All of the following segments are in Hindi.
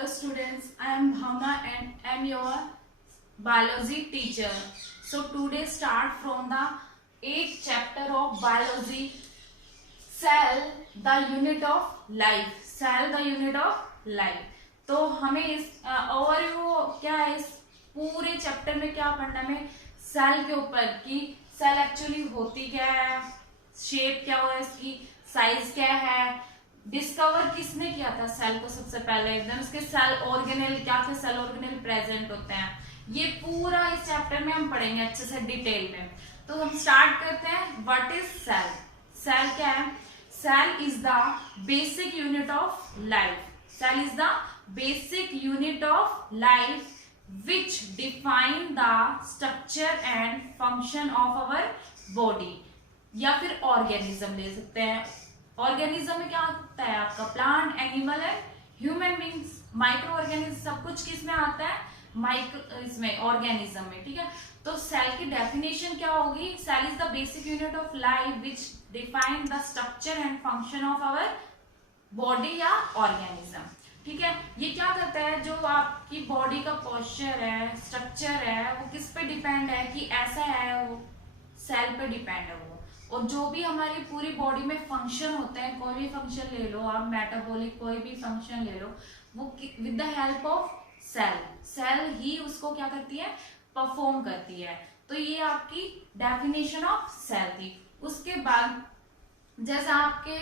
Hello students, I am Bhavna and I am your biology teacher. So today start from the 8th chapter of biology, cell the unit of life. Cell the unit of life. तो हमें इस ओवरव्यू क्या है, इस पूरे चैप्टर में क्या पढ़ना है, सेल के ऊपर कि सेल एक्चुअली होती क्या है, शेप क्या हुआ है इसकी, साइज क्या है, डिस्कवर किसने किया था सेल को सबसे पहले, देन उसके सेल ऑर्गेनेल क्या क्या सेल ऑर्गेनेल प्रेजेंट होते हैं, ये पूरा इस चैप्टर में हम पढ़ेंगे अच्छे से डिटेल में। तो हम स्टार्ट करते हैं। What is cell? सेल क्या है? Cell is the basic unit of life. Cell is the basic unit of life which define the structure and function of our body, या फिर ऑर्गेनिज्म ले सकते हैं। ऑर्गेनिज्म में क्या होता है आपका, plant, animal and human beings, micro organism, सब कुछ किस में आता है, माइक्रो इसमें ऑर्गेनिज्म में। ठीक है, तो सेल की डेफिनेशन क्या होगी? Cell is the basic unit of life which define the structure and function of our body या ऑर्गेनिज्म। ठीक है, ये क्या करता है, जो आपकी बॉडी का पोस्चर है, स्ट्रक्चर है, वो किस पे डिपेंड है कि ऐसा है, वो सेल पे डिपेंड है वो। और जो भी हमारी पूरी बॉडी में फंक्शन होते हैं, कोई भी फंक्शन ले लो आप, मेटाबॉलिक कोई भी फंक्शन ले लो, वो with the help of cell, cell ही उसको क्या करती है, परफॉर्म करती है। तो ये आपकी डेफिनेशन ऑफ सेल थी। उसके बाद जैसे आपके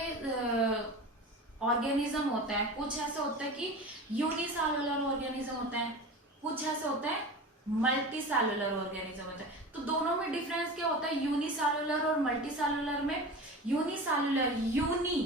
ऑर्गेनिज्म होते हैं, कुछ ऐसे होते हैं कि यूनिसेलुलर ऑर्गेनिज्म होते हैं, कुछ ऐसे होते हैं मल्टी सेलुलर ऑर्गेनिज्म होते हैं। तो दोनों में डिफरेंस क्या होता है यूनिसेलुलर और मल्टी सेलुलर में? यूनिसेलुलर, यूनी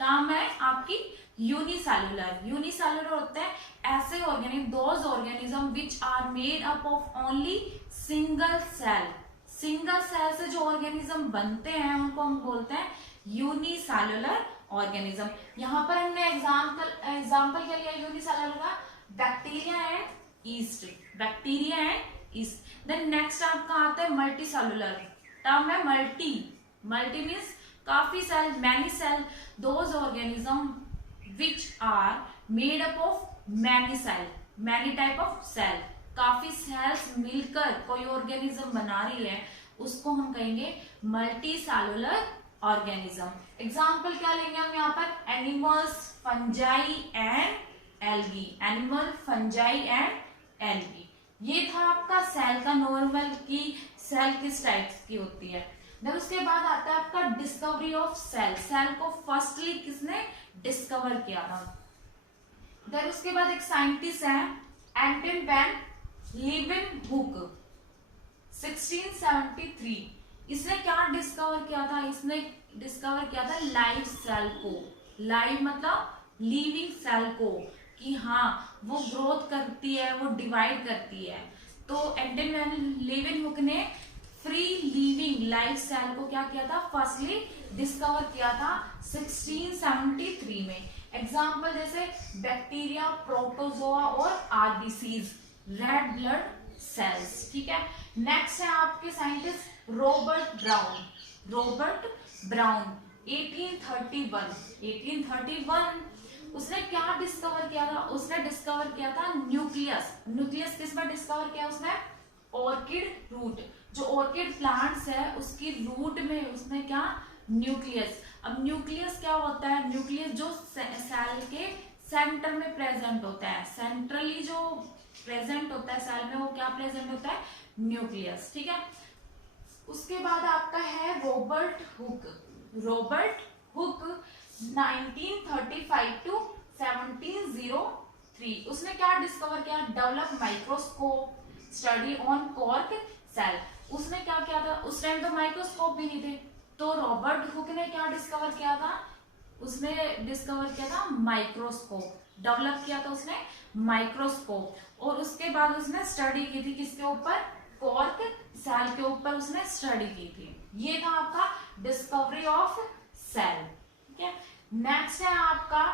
टर्म है आपकी, यूनिसेलुलर। यूनिसेलुलर होते हैं ऐसे organism, those organism which are made up of only single cell. Single cell से जो ऑर्गेनिज्म बनते हैं उनको हम बोलते हैं यूनिसेलुलर ऑर्गेनिज्म। यहाँ पर हमने एग्जाम्पल क्या लिया यूनिसेलुलर का? Bacteria and yeast, bacteria and yeast. Then next आपका आता है मल्टी सेलुलर, टर्म है मल्टी। मल्टी मीन्स काफी cell, many cell, those organism which are made up of many cell, many type of cell. काफी सेल्स मिलकर कोई ऑर्गेनिज्म बना रही है, उसको हम कहेंगे मल्टी सेलुलर ऑर्गेनिज्म। एग्जाम्पल क्या लेंगे हम यहाँ पर? Animals, fungi and algae. Animal, fungi and algae. ये था आपका सेल का नॉर्मल की सेल किस टाइप की होती है। देन उसके बाद आता है आपका डिस्कवरी ऑफ सेल। सेल को फर्स्टली किसने डिस्कवर किया था? देन उसके बाद एक साइंटिस्ट है एंटन वैन लीवेनहुक, 1673। इसने क्या डिस्कवर किया था? इसने डिस्कवर किया था लाइव सेल को। लाइव मतलब लिविंग सेल को, कि हाँ वो ग्रोथ करती है, वो डिवाइड करती है। तो एंटन वैन लीवेनहुक ने फ्री लिविंग लाइव सेल को क्या किया था? फर्स्टली डिस्कवर किया था 1673 में। एग्जाम्पल जैसे बैक्टीरिया, प्रोटोजोआ और आरबीसीज, रेड ब्लड सेल्स। ठीक है, नेक्स्ट है आपके scientist Robert brown. Robert brown 1831 उसने क्या डिस्कवर किया था? उसने डिस्कवर किया था न्यूक्लियस। न्यूक्लियस किस पर डिस्कवर किया उसने? Orchid root. जो ऑर्किड प्लांट्स है उसकी रूट में उसने क्या? न्यूक्लियस। अब न्यूक्लियस क्या होता है? न्यूक्लियस जो सेल के सेंटर में प्रेजेंट होता है, सेंट्रली जो प्रेजेंट होता है सेल में, वो क्या प्रेजेंट होता है? न्यूक्लियस। ठीक है, उसके बाद आपका है Robert Hooke. Robert Hooke 1935 to 1703 उसने क्या डिस्कवर किया? Develop microscope, study on cork cell. उसने क्या किया था? उस टाइम तो माइक्रोस्कोप भी नहीं थे, तो रॉबर्ट हुक ने क्या डिस्कवर किया था? उसने डिस्कवर किया था माइक्रोस्कोप, डेवलप किया था उसने माइक्रोस्कोप। और उसके बाद उसने स्टडी की थी किसके ऊपर? कॉर्क सेल के ऊपर उसने स्टडी की थी। ये था आपका डिस्कवरी ऑफ सेल। ठीक है, नेक्स्ट है आपका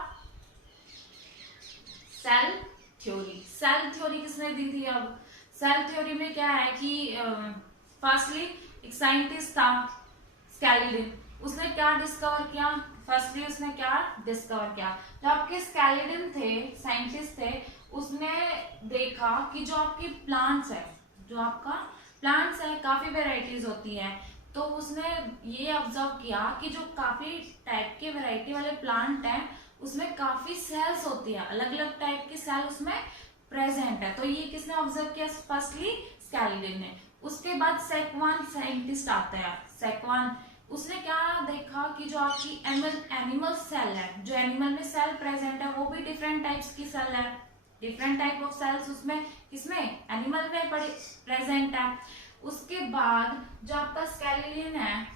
सेल थ्योरी। सेल थ्योरी किसने दी थी? अब सेल थ्योरी में क्या है कि फर्स्टली एक साइंटिस्ट था स्केलिडन, उसने क्या डिस्कवर किया? फर्स्टली उसने क्या डिस्कवर किया, जो आपके स्केलेटन थे, साइंटिस्ट थे, उसने देखा कि जो आपकी प्लांट्स है, जो आपका प्लांट्स है काफी वेराइटीज होती है, तो उसने ये ऑब्जर्व किया कि जो काफी टाइप के वैरायटी वाले प्लांट हैं उसमें काफी सेल्स होती है, अलग अलग टाइप की सेल उसमें प्रेजेंट है। तो ये किसने ऑब्जर्व किया, फर्स्टली स्केलिडन ने। उसके बाद सेक्वान साइंटिस्ट आता है, सेक्वान, उसने क्या देखा कि जो आपकी एनिमल सेल है, जो एनिमल में सेल प्रेजेंट है वो भी डिफरेंट टाइप्स की सेल है, डिफरेंट टाइप ऑफ सेल्स उसमें किसमें एनिमल में प्रेजेंट है। उसके बाद जो आपका स्केलियन है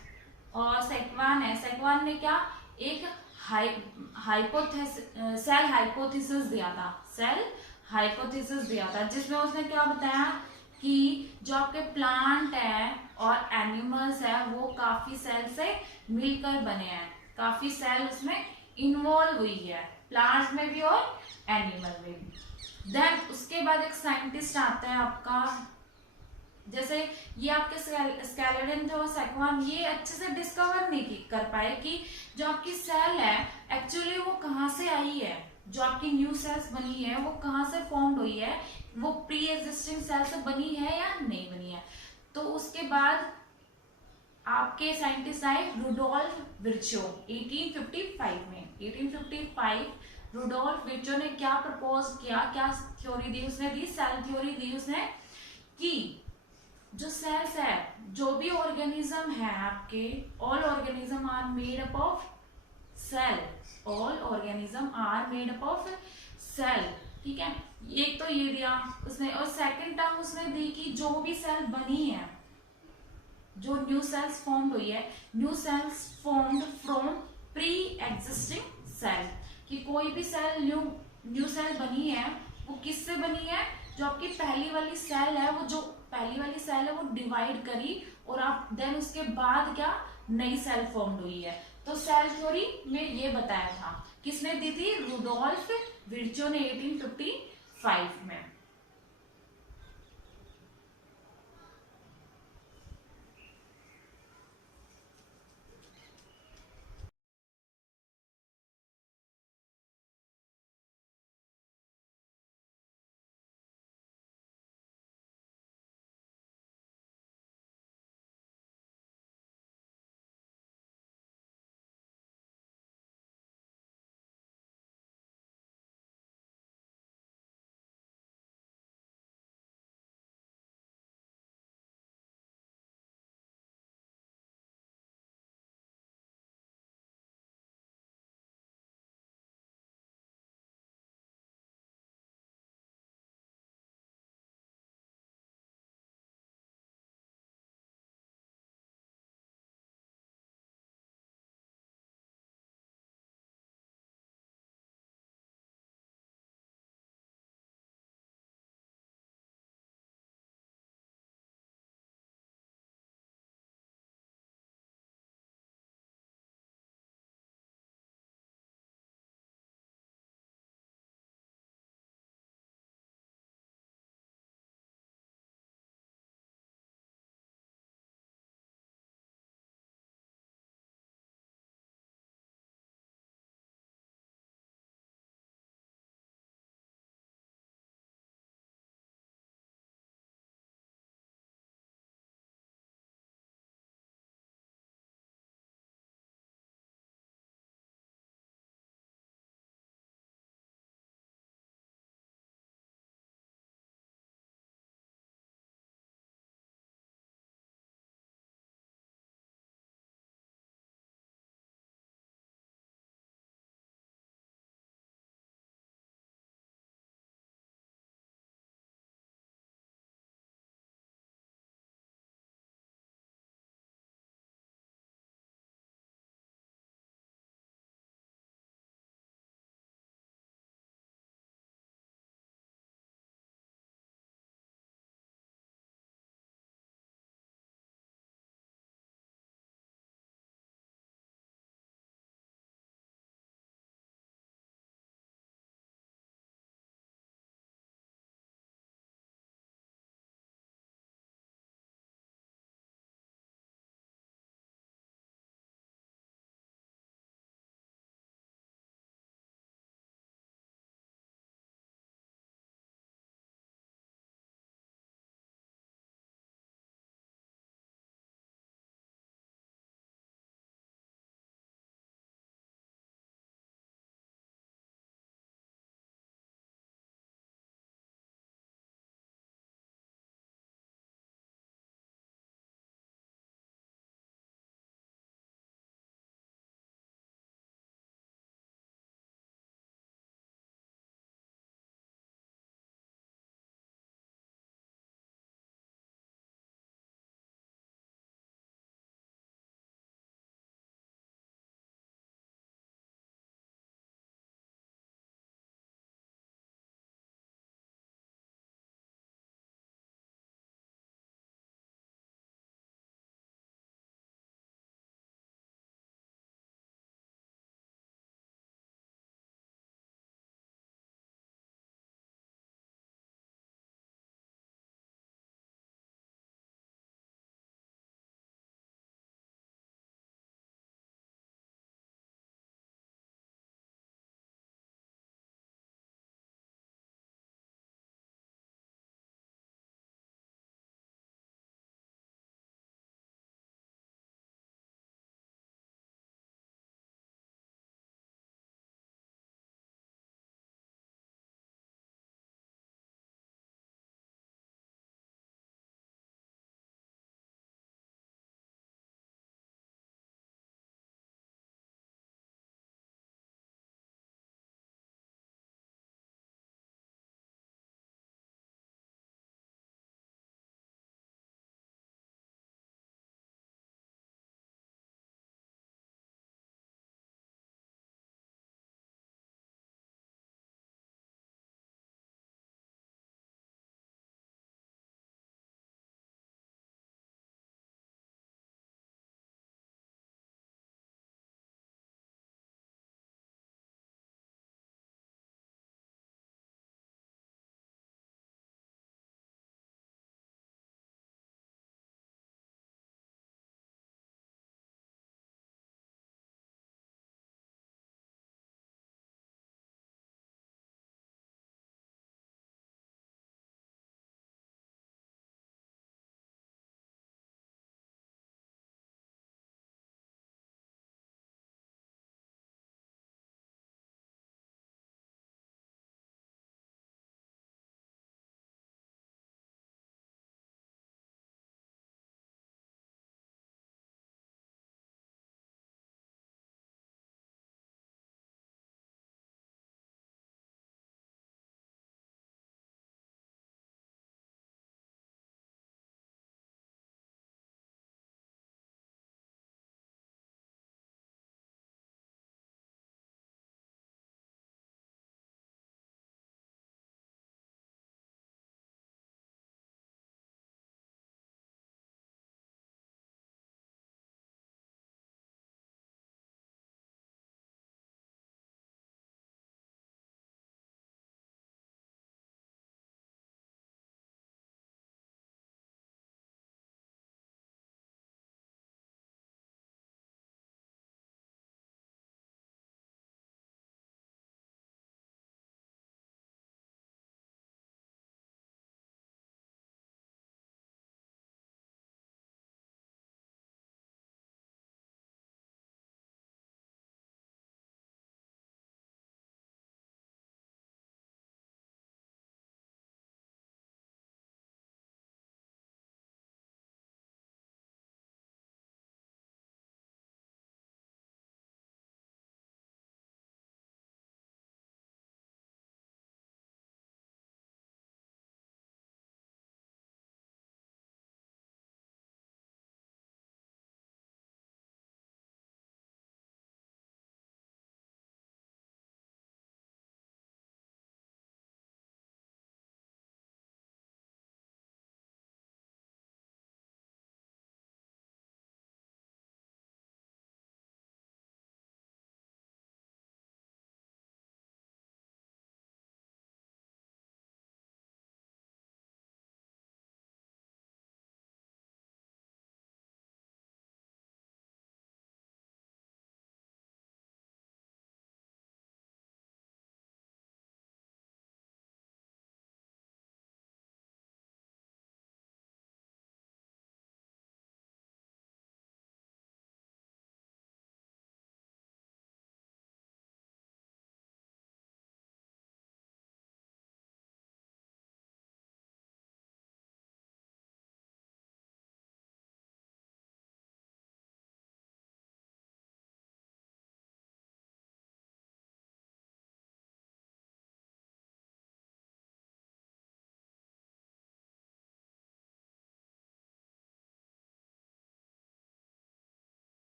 और सेक्वान है, सेक्वान ने क्या एक सेल हाइपोथेसिस दिया था, सेल हाइपोथेसिस दिया था, जिसमें उसने क्या बताया कि जो आपके प्लांट है और एनिमल्स है वो काफी सेल से मिलकर बने हैं, काफी सेल उसमें इन्वॉल्व हुई है, प्लांट्स में भी और एनिमल में भी। देन उसके बाद एक साइंटिस्ट आता है आपका, जैसे ये आपके स्केलेटन थे और सेक्वान, ये अच्छे से डिस्कवर नहीं कर पाए कि जो आपकी सेल है एक्चुअली वो कहाँ से आई है, जो आपकी न्यू सेल्स बनी है वो कहाँ से फॉर्म हुई है, वो प्री एग्जिस्टिंग सेल से बनी है या नहीं बनी है। तो उसके बाद आपके साइंटिस्ट आए रुडोल्फ विर्चो 1855 में, 1855 रुडोल्फ विर्चो ने क्या प्रपोज किया, क्या थ्योरी दी उसने, दी सेल थ्योरी दी उसने, कि जो सेल्स है, जो भी ऑर्गेनिज्म है आपके, all organism are made up of cell, all organism are made up of cell, ठीक है। एक तो ये दिया उसने, और सेकंड टर्म उसने दी कि जो भी सेल बनी है, जो न्यू सेल्स फॉर्म हुई है, new cells formed from pre existing cell, कि कोई भी सेल न्यू सेल बनी है वो किससे बनी है, जो आपकी पहली वाली सेल है, वो जो पहली वाली सेल है वो डिवाइड करी और आप देन उसके बाद क्या नई सेल फॉर्म हुई है। तो सेल थ्योरी में ये बताया था, किसने दी थी, रुडोल्फ विर्चो ने 1855 में।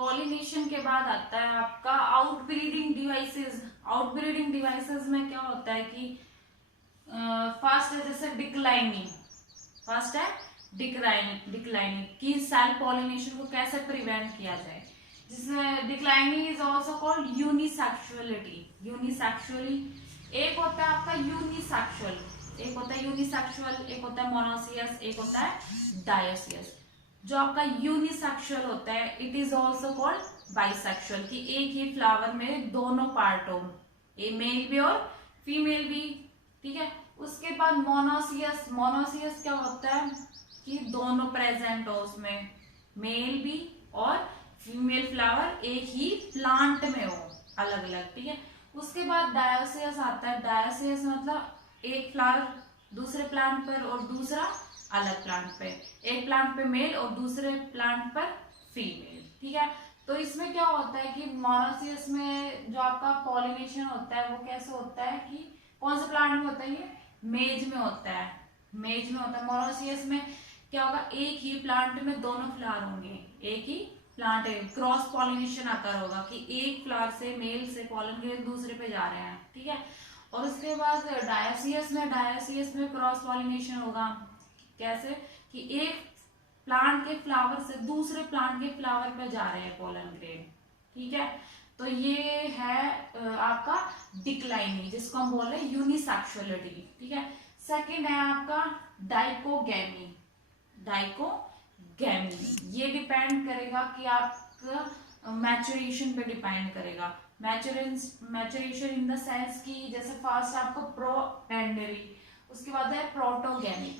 पॉलिनेशन के बाद आता है आपका आउटब्रीडिंग डिवाइसेस। आउटब्रीडिंग डिवाइसेस में क्या होता है कि फर्स्ट है जैसे डिक्लाइनिंग, फर्स्ट है डिक्लाइनिंग कि सेल पॉलिनेशन को कैसे प्रिवेंट किया जाए, जिसमें declining is also called unisexuality. Unisexually एक होता है आपका यूनिसेक्सुअल, एक होता है यूनिसेक्सुअल, एक होता है मोनोसियस, एक होता है डायोसियस। जो आपका यूनिसेक्सुअल होता है it is also called bisexual कि एक ही फ्लावर में दोनों पार्ट हो, ए मेल भी और फीमेल भी, ठीक है। उसके बाद मोनोसियस, मोनोसियस क्या होता है कि दोनों प्रेजेंट हो उसमें, मेल भी और फीमेल फ्लावर एक ही प्लांट में हो अलग अलग, ठीक है। उसके बाद डायोसियस आता है। डायोसियस मतलब एक फ्लावर दूसरे प्लांट पर और दूसरा अलग प्लांट पे, एक प्लांट पे मेल और दूसरे प्लांट पर फीमेल, ठीक है। तो इसमें क्या होता है कि मोनोसियस में जो आपका पॉलिनेशन होता है वो कैसे होता है कि कौन से प्लांट में होता है, ये मेज में होता है, मेज में होता है। मोनोसियस में क्या होगा, एक ही प्लांट में दोनों फ्लावर होंगे, एक ही प्लांट है, क्रॉस पॉलिनेशन आकर होगा कि एक फ्लावर से मेल से पॉलन ग्रेन दूसरे पे जा रहे हैं, ठीक है। और उसके बाद डायोसियस में क्रॉस पॉलिनेशन होगा, कैसे कि एक प्लांट के फ्लावर से दूसरे प्लांट के फ्लावर पे जा रहे हैं पोलन ग्रेन, ठीक है। तो ये है आपका डिक्लाइनिंग, जिसको हम बोल रहे हैं यूनिसेक्सुअलिटी, ठीक है। सेकंड है आपका डाइकोगैमी। डाइकोगैमी ये डिपेंड करेगा कि आपका मैचुरेशन पे डिपेंड करेगा। मैचुरेशन इन द सेंस की जैसे फर्स्ट आपको प्रोएंडरी, उसके बाद है प्रोटोगैमी।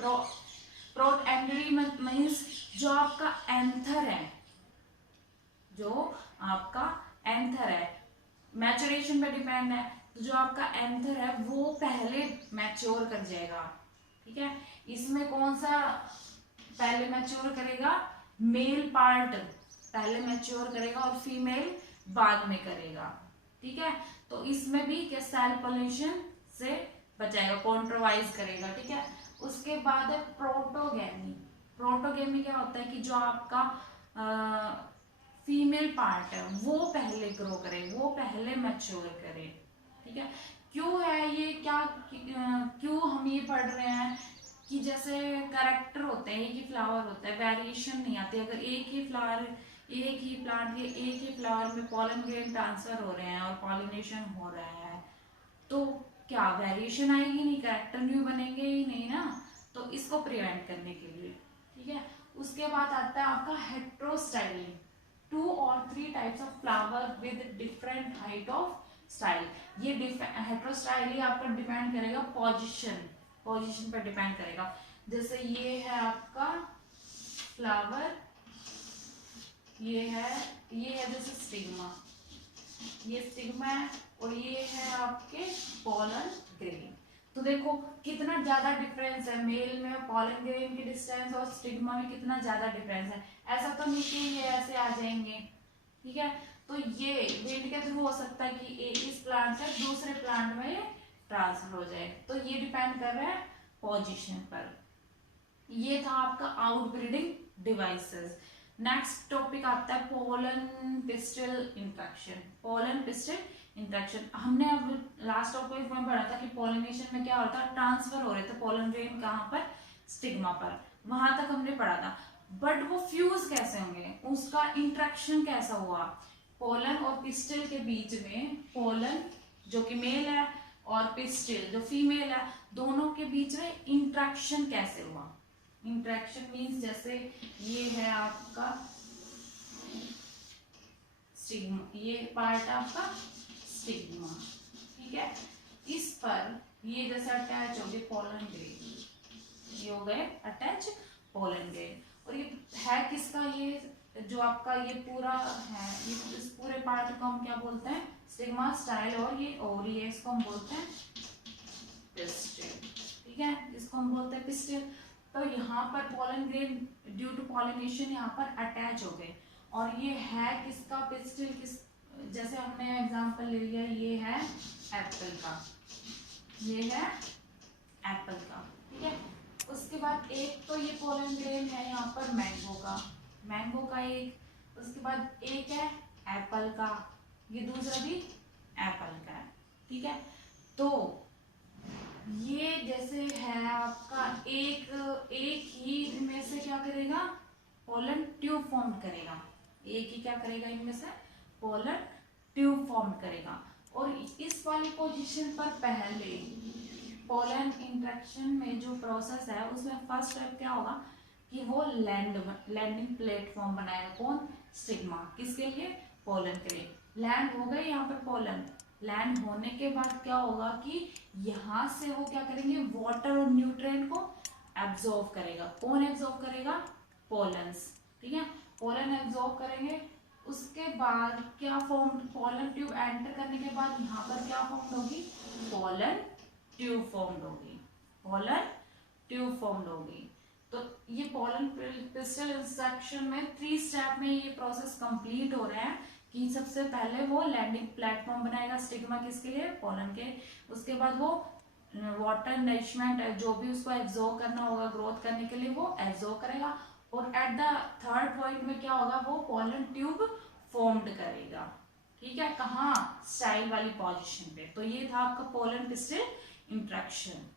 प्रोटोगैमी मीन्स जो आपका एंथर है, जो आपका एंथर है मैचुरेशन पे डिपेंड है, तो जो आपका एंथर है वो पहले मैच्योर कर जाएगा, ठीक है। इसमें कौन सा पहले मैच्योर करेगा, मेल पार्ट पहले मैच्योर करेगा और फीमेल बाद में करेगा, ठीक है। तो इसमें भी क्या सेल पॉलिनेशन से बचाएगा, कॉन्ट्रोवाइज करेगा, ठीक है। उसके बाद है प्रोटोगैमी। प्रोटोगैमी क्या होता है कि जो आपका फीमेल पार्ट है वो पहले ग्रो करे, वो पहले मैच्योर करे, ठीक है। क्यों है ये, क्या क्यों हम ये पढ़ रहे हैं कि जैसे कैरेक्टर होते हैं, एक ही फ्लावर होता है, वेरिएशन नहीं आती। अगर एक ही फ्लावर, एक ही प्लांट के एक ही फ्लावर में पॉलन ग्रेन ट्रांसफर हो रहे हैं और पॉलिनेशन हो रहा है तो क्या वेरिएशन आएगी नहीं, कैरेक्टर न्यू बनेंगे ही नहीं ना। तो इसको प्रिवेंट करने के लिए, ठीक है। उसके बाद आता है आपका हेट्रोस्टाइलिंग, 2 or 3 types of flower with different height of style. ये हेट्रोस्टाइली आपका डिपेंड करेगा पोजीशन पर डिपेंड करेगा। जैसे ये है आपका फ्लावर, ये है जैसे स्टिग्मा, ये स्टिग्मा है और ये है आपके पॉलन ग्रेन। तो देखो कितना ज्यादा डिफरेंस है, मेल में पॉलन ग्रेन की डिस्टेंस और स्टिग्मा में कितना ज्यादा डिफरेंस है। ऐसा तो नहीं कि ये ऐसे आ जाएंगे, ठीक है। तो ये विंड के थ्रू हो सकता है कि इस प्लांट से दूसरे प्लांट में ट्रांसफर हो जाए, तो ये डिपेंड कर रहा है पोजीशन पर। ये था आपका आउटब्रीडिंग डिवाइसेस। नेक्स्ट टॉपिक आता है pollen pistol interaction. Pollen pistol interaction हमने अब लास्ट टॉपिक में पढ़ा था कि पोलिनेशन में क्या होता है, ट्रांसफर हो रहे थे पोलन ग्रेन कहाँ पर, स्टिग्मा पर, वहां तक हमने पढ़ा था। बट वो फ्यूज कैसे होंगे, उसका इंट्रैक्शन कैसा हुआ, पोलन और पिस्टल के बीच में, पोलन जो कि मेल है और पिस्टल जो फीमेल है, दोनों के बीच में इंट्रैक्शन कैसे हुआ। इंट्रैक्शन मीन्स जैसे ये है आपका स्टिग्मा, ये पार्ट आपका स्टिग्मा, ठीक है। इस पर ये जैसे अटैच हो गए पोलन ग्रेन, ये हो गए अटैच पोलन ग्रेन। और ये है किसका, ये जो आपका ये पूरा है, ये इस पूरे पार्ट को हम क्या बोलते हैं, स्टिग्मा स्टाइल, और ये ओवरी है, इसको हम बोलते हैं पिस्टिल, ठीक है, इसको हम बोलते हैं पिस्टिल। तो यहाँ पर pollen grain due to pollination यहाँ पर अटैच हो गए, और ये है किसका पिस्टिल, किस, जैसे हमने एग्जांपल ले लिया, ये है एप्पल का, ये है एप्पल का, ठीक है। उसके बाद एक तो ये पोलन ग्रेन है यहाँ पर मैंगो का एक उसके बाद एक है एप्पल का, ये दूसरा भी एप्पल का है, ठीक है। तो ये जैसे है आपका एक ही इनमें से क्या करेगा, पोलन ट्यूब फॉर्म करेगा, एक ही क्या करेगा इनमें से पोलन ट्यूब फॉर्म करेगा। और इस वाली पोजीशन पर पहले पोलन इंटरेक्शन में जो प्रोसेस है उसमें फर्स्ट स्टेप क्या होगा कि वो लैंडिंग प्लेटफॉर्म बनाएगा, कौन, स्टिग्मा, किसके लिए, पोलन के लिए। लैंड हो गए यहाँ पे पोलन, लैंड होने के बाद क्या होगा कि यहाँ से वो क्या करेंगे, वाटर और न्यूट्रिएंट को एब्जॉर्ब करेगा, कौन एब्जॉर्ब करेगा, पोलन्स, ठीक है, पोलन एब्जॉर्ब करेंगे। उसके बाद क्या फॉर्म, पोलन ट्यूब एंटर करने के बाद यहाँ पर क्या फॉर्म होगी, पोलन ट्यूब फॉर्म होगी, पोलन ट्यूब फॉर्म होगी। तो ये पोलन पिस्टल इंसेक्शन में 3 स्टेप में ये प्रोसेस कंप्लीट हो रहा है कि सबसे पहले वो लैंडिंग प्लेटफॉर्म बनाएगा स्टिग्मा, किसके लिए, पोलन के। उसके बाद वो वाटर नरिशमेंट जो भी उसको एब्जॉर्ब करना होगा ग्रोथ करने के लिए वो एब्जॉर्ब करेगा। और एट द थर्ड पॉइंट में क्या होगा, वो पोलन ट्यूब फॉर्म्ड करेगा, ठीक है, कहाँ, स्टाइल वाली पोजीशन पे। तो ये था आपका पोलन पिस्टल इंटरेक्शन।